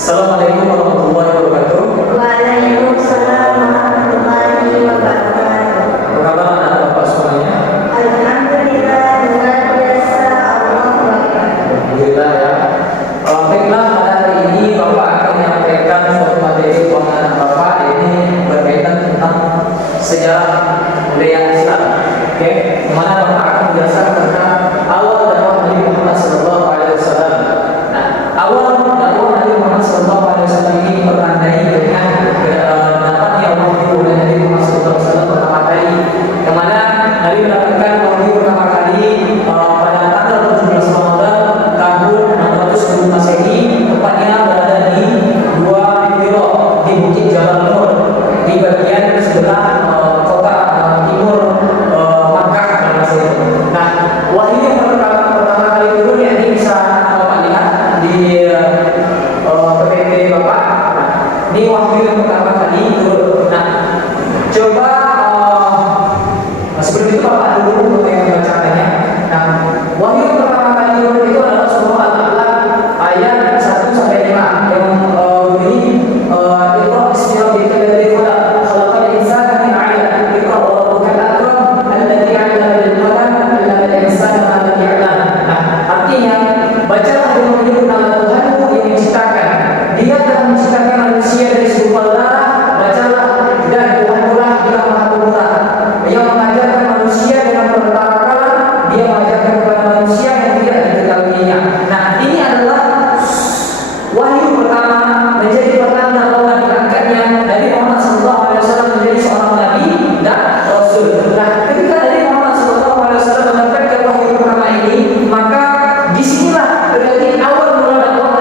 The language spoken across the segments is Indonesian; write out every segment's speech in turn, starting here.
Assalamualaikum warahmatullahi wabarakatuh. Waalaikumsalam warahmatullahi wabarakatuh. Apa kabar anak bapak semuanya? Alhamdulillah, luar biasa. Allahu Akbar. Alhamdulillah ya. Baiklah, pada hari ini bapak akan menyampaikan suatu materi buat anak bapak, ini berkaitan tentang sejarah budaya Islam. Oke, dimana bapak akan menjelaskan tentang awal dakwah Nabi Muhammad SAW. Nah, awal dakwah Nabi Muhammad SAW ini bertandai dengan dapatnya wahyu oleh Nabi Muhammad SAW pertama kali, yang mana Nabi mendapatkan wahyu pertama kali pada tanggal 17 Ramadan tahun 610 Masehi, tepatnya berada di Gua Hiro di Bukit Jabal Nur di bagian sebelah kota timur Makkah pada masa itu. Nah, wahyu yang pertama kali turun ya, ini bisa Bapak lihat di PPT Bapak. Nah, ini wahyu yang pertama kali turun. Nah, coba sebelum itu Bapak dulu yang membacakannya. Nah, wahyu yang pertama kali turun itu adalah surah Al-Alaq ayat 1 sampai 5 yang bunyi Iqra bismi rabbika alladzi khalaq khalaqal insana min 'alaq Iqra wa rabbukal akram alladzi 'allama bil qalam 'allama al insana ma lam ya'lam. Nah, artinya bacalah dengan menyebut nama Tuhanmu yang menciptakan. Dia telah menciptakan manusia dari segumpal darah. Bacalah, dan Tuhanmu lah yang Maha Pemurah, yang mengajarkan manusia dengan perkara kalam. Dia mengajarkan kepada manusia yang tidak diketahuinya. Nah, ini adalah wahyu pertama, menjadi pertanda bahwa diangkatnya Nabi Muhammad SAW menjadi seorang nabi dan rasul. Nah, ketika Nabi Muhammad SAW mendapatkan wahyu pertama ini, maka disinilah berarti awal mula dakwah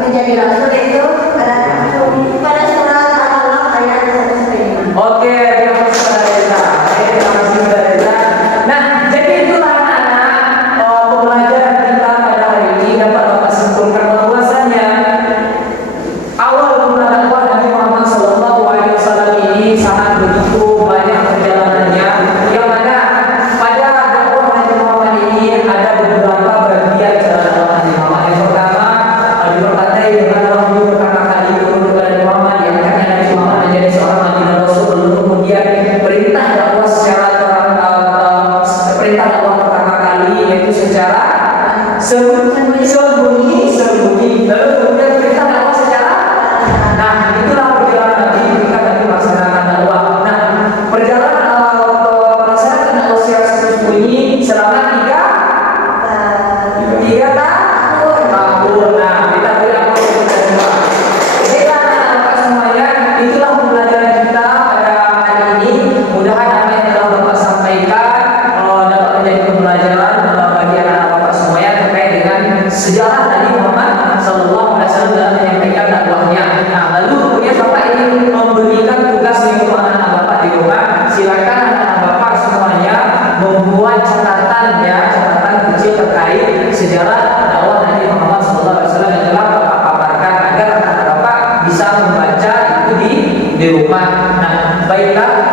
menjadi rasul itu pada surat Al-Alaq ayat 105. Oke, terima kasih Saudara Reza. Terima kasih Saudara Reza. Nah, jadi itulah anak-anak pembelajaran kita pada hari ini dapat Bapak simpulkan bahwasanya awal mula dakwah Nabi Muhammad SAW ini sangat begitu banyak perjalanannya, yang mana pada dakwah Nabi Muhammad ini ada beberapa bagian jalan dakwah Nabi Muhammad. Yang pertama dipertandai dengan wahyu pertama kali turun kepada Nabi Muhammad, yang akan Nabi Muhammad menjadi seorang nabi dan rasul, lalu kemudian perintah dakwah secara perintah dakwah pertama kali yaitu secara sembunyi, lalu kemudian perintah dakwah secara itulah perjalanan Nabi ketika Nabi melaksanakan dakwah. Nah, perjalanan melaksanakan dakwah secara sembunyi selama tiga tahun. Nah, kita beri apa kita semua. Baiklah anak-anak semuanya, itulah pembelajaran kita pada hari ini. Mudah-mudahan apa yang telah Bapak sampaikan dapat menjadi pembelajaran bagi anak-anak Bapak semuanya terkait dengan sejarah Nabi Muhammad SAW dalam menyampaikan dakwahnya. Nah, lalu kemudian Bapak ingin memberikan tugas untuk anak-anak Bapak di rumah. Silakan anak-anak Bapak semuanya membuat catatan kecil terkait sejarah dakwah Nabi Muhammad SAW yang telah Bapak paparkan agar anak-anak Bapak bisa membaca itu di rumah. Nah, baiklah.